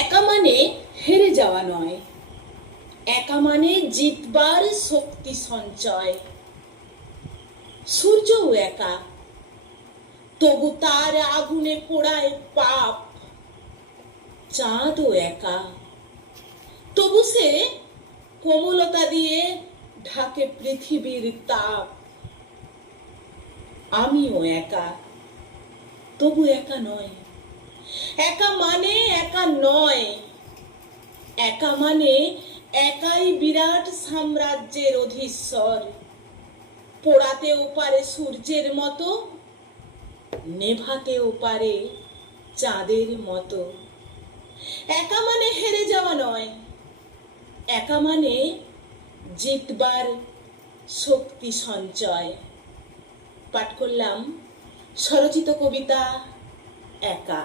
একা মানে হেরে যাওয়া নয়, একা মানে জিতবার শক্তি সঞ্চয়। সূর্যও একা, তবু তার আগুনে পোড়ায় পাপ। চাঁদও একা, তবু সে কোমলতা দিয়ে ঢাকে পৃথিবীর তাপ। আমিও একা, তবু একা নয়। একা মানে একা নয়, একা মানে একাই বিরাট সাম্রাজ্যের অধীশ্বর। পোড়াতেও পারে সূর্যের মতো, নেভাতেও পারে চাঁদের মতো। একা মানে হেরে যাওয়া নয়, একা মানে জিতবার শক্তি সঞ্চয়। পাঠ করলাম স্বরচিত কবিতা একা।